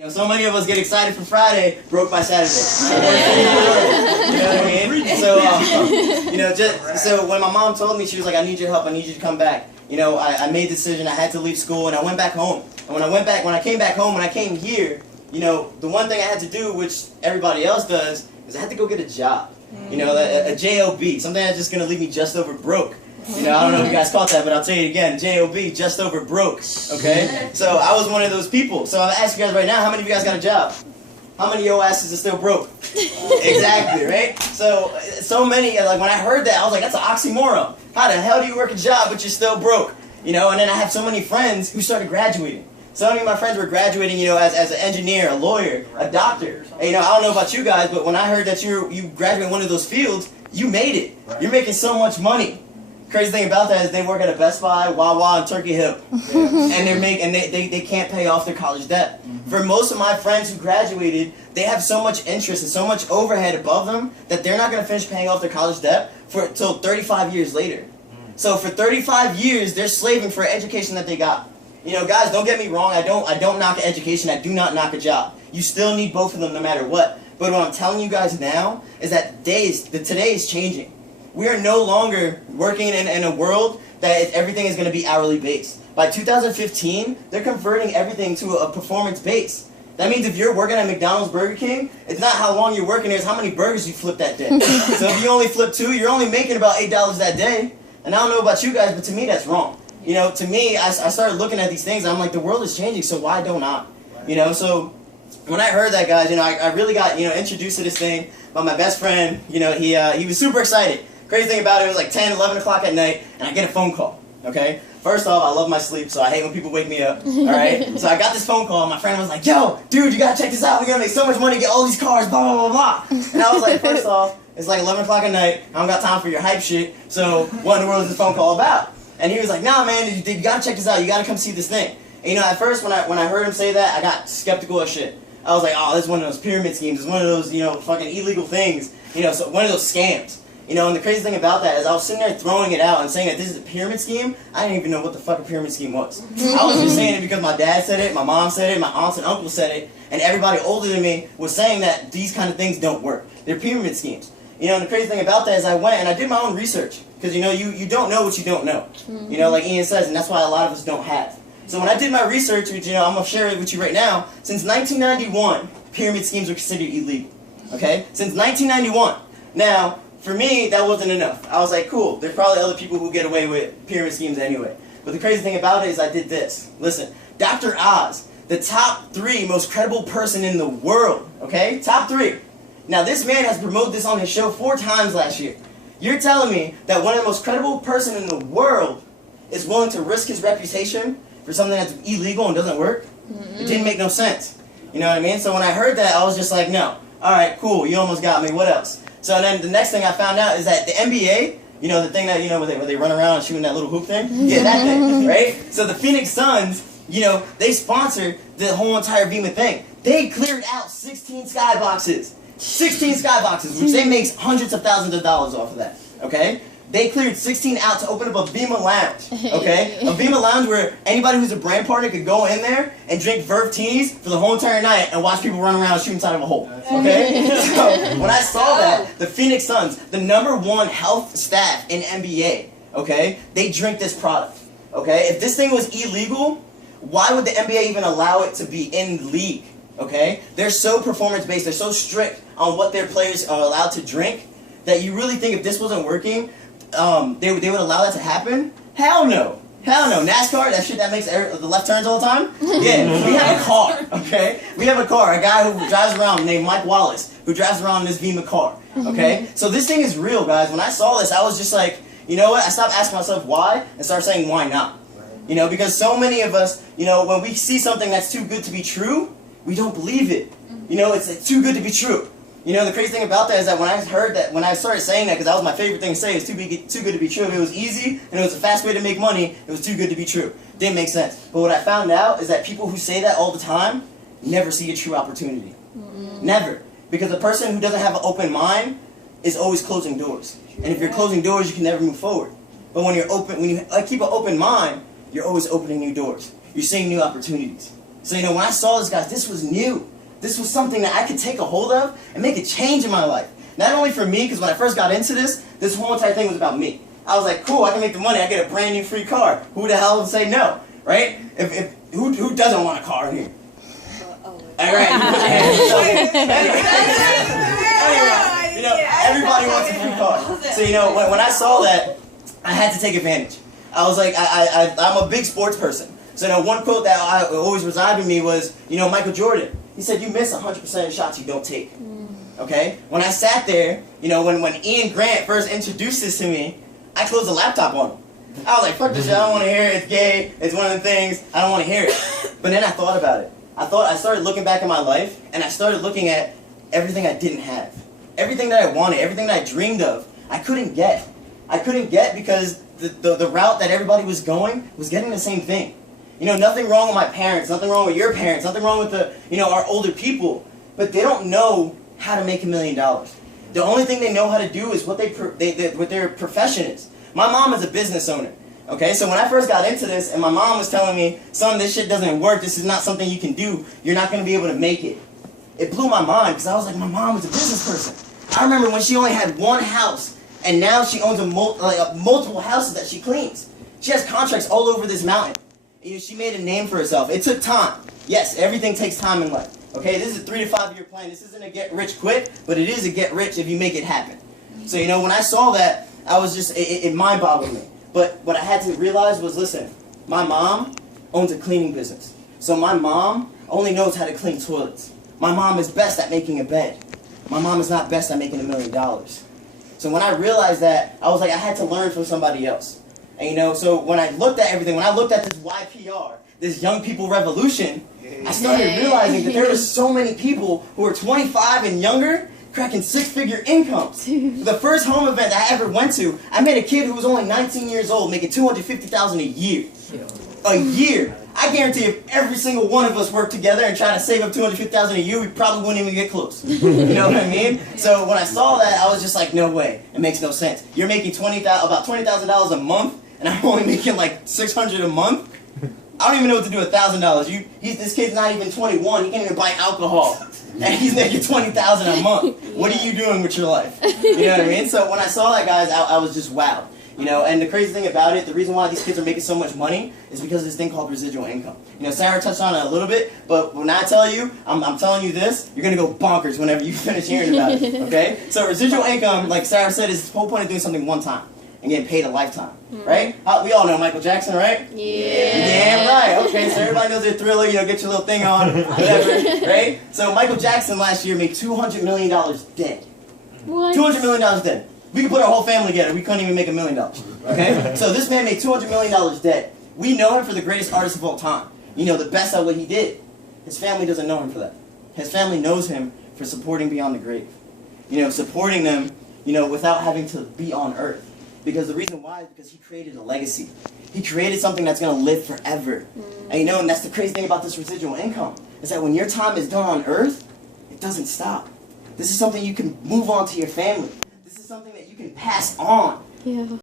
You know, so many of us get excited for Friday, broke by Saturday. You know what I mean? So, so when my mom told me, she was like, I need your help, I need you to come back. You know, I made the decision, I had to leave school, and I went back home. And when I came back home, when I came here, you know, the one thing I had to do, which everybody else does, is I had to go get a job. You know, a job, something that's just going to leave me just over broke. You know, I don't know if you guys caught that, but I'll tell you again, job, just over broke, okay? So I was one of those people. So I'm asking you guys right now, how many of you guys got a job? How many of your asses are still broke? Exactly, right? So many, like when I heard that, I was like, that's an oxymoron. How the hell do you work a job but you're still broke? You know, and then I have so many friends who started graduating. So many of my friends were graduating, you know, as an engineer, a lawyer, a doctor. And, you know, I don't know about you guys, but when I heard that you graduated one of those fields, you made it. Right. You're making so much money. Crazy thing about that is they work at a Best Buy, Wawa, and Turkey Hill, and they can't pay off their college debt. For most of my friends who graduated, they have so much interest and so much overhead above them that they're not going to finish paying off their college debt until 35 years later. So for 35 years, they're slaving for an education that they got. You know, guys, don't get me wrong. I don't knock an education. I do not knock a job. You still need both of them no matter what. But what I'm telling you guys now is that today is changing. We are no longer working in a world that everything is going to be hourly based. By 2015, they're converting everything to a performance base. That means if you're working at McDonald's, Burger King, it's not how long you're working, it's how many burgers you flip that day. So if you only flip 2, you're only making about $8 that day. And I don't know about you guys, but to me that's wrong. You know, to me, I started looking at these things, and I'm like, the world is changing, so why don't I? You know, so when I heard that, guys, you know, I really got, you know, introduced to this thing by my best friend. You know, he was super excited. Crazy thing about it was like 10, 11 o'clock at night, and I get a phone call, okay? First off, I love my sleep, so I hate when people wake me up, alright? So I got this phone call, and my friend was like, yo, dude, you gotta check this out, we're gonna make so much money, get all these cars, blah, blah, blah, blah. And I was like, first off, it's like 11 o'clock at night, I don't got time for your hype shit, so what in the world is this phone call about? And he was like, nah, man, you gotta check this out, you gotta come see this thing. And you know, at first, when I heard him say that, I got skeptical as shit. I was like, oh, this is one of those pyramid schemes, it's one of those, you know, fucking illegal things, you know, so one of those scams. You know, and the crazy thing about that is I was sitting there throwing it out and saying that this is a pyramid scheme. I didn't even know what the fuck a pyramid scheme was. I was just saying it because my dad said it, my mom said it, my aunts and uncles said it, and everybody older than me was saying that these kind of things don't work. They're pyramid schemes. You know, and the crazy thing about that is I went and I did my own research. Because, you know, you don't know what you don't know. You know, like Ian says, and that's why a lot of us don't have. So when I did my research, which, you know, I'm going to share it with you right now, since 1991, pyramid schemes were considered illegal. Okay? Since 1991. Now, for me, that wasn't enough. I was like, cool, there's probably other people who get away with pyramid schemes anyway. But the crazy thing about it is I did this. Listen, Dr. Oz, the top 3 most credible person in the world, okay? Top 3. Now, this man has promoted this on his show 4 times last year. You're telling me that one of the most credible person in the world is willing to risk his reputation for something that's illegal and doesn't work? It didn't make no sense. You know what I mean? So when I heard that, I was just like, no. All right, cool, you almost got me. What else? So then the next thing I found out is that the NBA, you know, the thing that, you know, where they run around shooting that little hoop thing? Yeah, that thing, right? So the Phoenix Suns, you know, they sponsored the whole entire Vemma thing. They cleared out 16 skyboxes. 16 skyboxes, which they make hundreds of thousands of dollars off of that, okay? They cleared 16 out to open up a Vemma lounge, okay? A Vemma lounge where anybody who's a brand partner could go in there and drink Verve-teenies for the whole entire night and watch people run around and shoot inside of a hole, okay? So when I saw that, the Phoenix Suns, the #1 health staff in NBA, okay, they drink this product, okay? If this thing was illegal, why would the NBA even allow it to be in the league, okay? They're so performance-based, they're so strict on what their players are allowed to drink that you really think if this wasn't working, they would allow that to happen? Hell no. Hell no. NASCAR, that shit that makes the left turns all the time? Yeah, we have a car, okay? We have a car, a guy who drives around named Mike Wallace, who drives around in this Vemma car, okay? So this thing is real, guys. When I saw this, I was just like, you know what? I stopped asking myself why and started saying why not. You know, because so many of us, you know, when we see something that's too good to be true, we don't believe it. You know, it's too good to be true. You know, the crazy thing about that is that when I heard that, when I started saying that, because that was my favorite thing to say, it's too good to be true. If it was easy and it was a fast way to make money, it was too good to be true. Didn't make sense. But what I found out is that people who say that all the time never see a true opportunity. Never. Because a person who doesn't have an open mind is always closing doors. And if you're closing doors, you can never move forward. But when you keep an open mind, you're always opening new doors. You're seeing new opportunities. So, you know, when I saw this, guys, this was new. This was something that I could take a hold of and make a change in my life. Not only for me, because when I first got into this whole entire thing was about me. I was like, cool, I can make the money, I get a brand new free car. Who the hell would say no, right? Who doesn't want a car in here? All right, you put your hands up. Anyway, you know, everybody wants a free car. So, you know, when I saw that, I had to take advantage. I was like, I'm a big sports person. So, you know, one quote that always resided with me was, you know, Michael Jordan. He said, you miss 100% of shots you don't take. Okay? When I sat there, you know, when Ian Grant first introduced this to me, I closed the laptop on him. I was like, fuck this shit, I don't want to hear it, it's gay, it's one of the things, I don't want to hear it. But then I thought about it. I started looking back at my life, and I started looking at everything I didn't have. Everything that I wanted, everything that I dreamed of, I couldn't get. I couldn't get because the route that everybody was going was getting the same thing. You know, nothing wrong with my parents, nothing wrong with your parents, nothing wrong with our older people, but they don't know how to make $1 million. The only thing they know how to do is what their profession is. My mom is a business owner. Okay, so when I first got into this and my mom was telling me, son, this shit doesn't work, this is not something you can do, you're not going to be able to make it. It blew my mind because I was like, my mom was a business person. I remember when she only had one house and now she owns multiple houses that she cleans. She has contracts all over this mountain. You know, she made a name for herself. It took time. Yes, everything takes time in life. Okay, this is a 3 to 5 year plan. This isn't a get rich quick, but it is a get rich if you make it happen. So, you know, when I saw that, I was just, it mind boggled me. But what I had to realize was, listen, my mom owns a cleaning business. So my mom only knows how to clean toilets. My mom is best at making a bed. My mom is not best at making $1 million. So when I realized that, I was like, I had to learn from somebody else. And you know, so when I looked at everything, when I looked at this YPR, this Young People Revolution, I started realizing that there were so many people who were 25 and younger cracking 6-figure incomes. The first home event that I ever went to, I met a kid who was only 19 years old making $250,000 a year. A year. I guarantee if every single one of us worked together and tried to save up $250,000 a year, we probably wouldn't even get close. You know what I mean? So when I saw that, I was just like, no way. It makes no sense. You're making about $20,000 a month, and I'm only making like $600 a month. I don't even know what to do with $1,000. This kid's not even 21. He can't even buy alcohol, and he's making $20,000 a month. What are you doing with your life? You know what I mean? So when I saw that, guys, I was just wowed. You know, and the crazy thing about it, the reason why these kids are making so much money is because of this thing called residual income. You know, Sarah touched on it a little bit, but when I tell you, I'm telling you this, you're going to go bonkers whenever you finish hearing about it, okay? So residual income, like Sarah said, is the whole point of doing something one time and getting paid a lifetime, right? We all know Michael Jackson, right? Yeah. Damn right. Okay, so everybody knows their Thriller, you know, get your little thing on, whatever, right? So Michael Jackson last year made $200 million dead. What? $200 million dead. We could put our whole family together. We couldn't even make $1 million. Okay? So this man made $200 million dead. We know him for the greatest artist of all time. You know, the best at what he did. His family doesn't know him for that. His family knows him for supporting beyond the grave. You know, supporting them, you know, without having to be on earth. Because the reason why is because he created a legacy. He created something that's going to live forever. And you know, and that's the crazy thing about this residual income, is that when your time is done on earth, it doesn't stop. This is something you can move on to your family. This is something that you can pass on. Yeah.